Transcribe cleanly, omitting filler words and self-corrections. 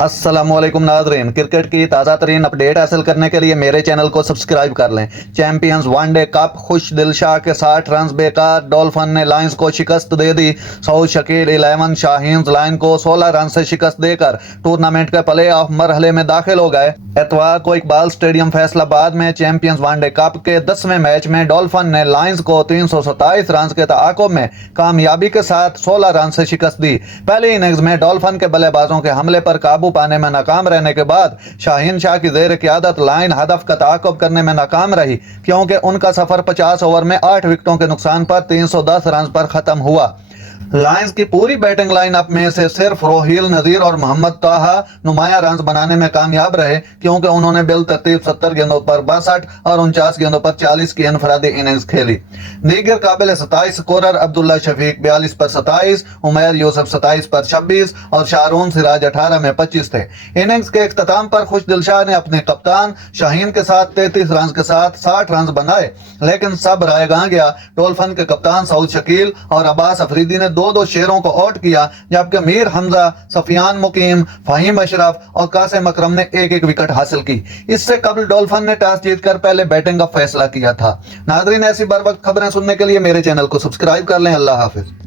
अस्सलाम वालेकुम नाज़रीन, क्रिकेट की ताज़ा तरीन अपडेट हासिल करने के लिए मेरे चैनल को सब्सक्राइब कर लें। चैंपियंस वनडे कप खुश दिलशाह के 60 रन बेकार, डॉल्फिन ने लायंस को शिकस्त दे दी। सऊद शकील 11 शाहीन लायन को 16 रन से शिकस्त देकर टूर्नामेंट के प्ले ऑफ मरहले में दाखिल हो गए। एतवार को इकबाल स्टेडियम फैसलाबाद में चैंपियंस वनडे कप के 10वें मैच में डॉल्फिन ने लायंस को 327 रन के तआकुब में कामयाबी के साथ 16 रन से शिकस्त दी। पहली इनिंग्स में डॉल्फिन के बल्लेबाजों के हमले पर काबू पाने में नाकाम रहने के बाद शाहीन शाह की ज़ेर क़ियादत लाइन हदफ का ताक़ुब करने में नाकाम रही, क्योंकि उनका सफर 50 ओवर में 8 विकेटों के नुकसान पर 310 रन पर खत्म हुआ। लायंस की पूरी बैटिंग लाइनअप में से सिर्फ रोहिल नजीर और मोहम्मद ताहा नुमाया रन बनाने में कामयाब रहे, क्योंकि उन्होंने बिल तरतीब 70 गेंदों पर 62 और 49 गेंदों पर 40 की इनफरादी इनिंग्स खेली। दीगर काबिल 27 स्कोरर अब्दुल्ला शफीक 42 पर 27, उमैर यूसुफ 27 पर 26 और शारून सिराज 18 में 25 थे। इनिंग्स के इख्तिताम पर खुश दिलशाह ने अपने कप्तान शाहीन के साथ 33 रन के साथ 60 रन बनाए, लेकिन सब रायगां गया। डॉल्फिन के कप्तान सऊद शकील और अब्बास अफरीदी ने दो शेरों को आउट किया, जबकि मीर हमजा, सफियान मुकीम, फहीम अशरफ और कासिम अकरम ने एक एक विकेट हासिल की। इससे कबल डॉल्फिन ने टॉस जीतकर पहले बैटिंग का फैसला किया था। नाज़रीन, ऐसी बर वक्त खबरें सुनने के लिए मेरे चैनल को सब्सक्राइब कर लें। अल्लाह हाफिज।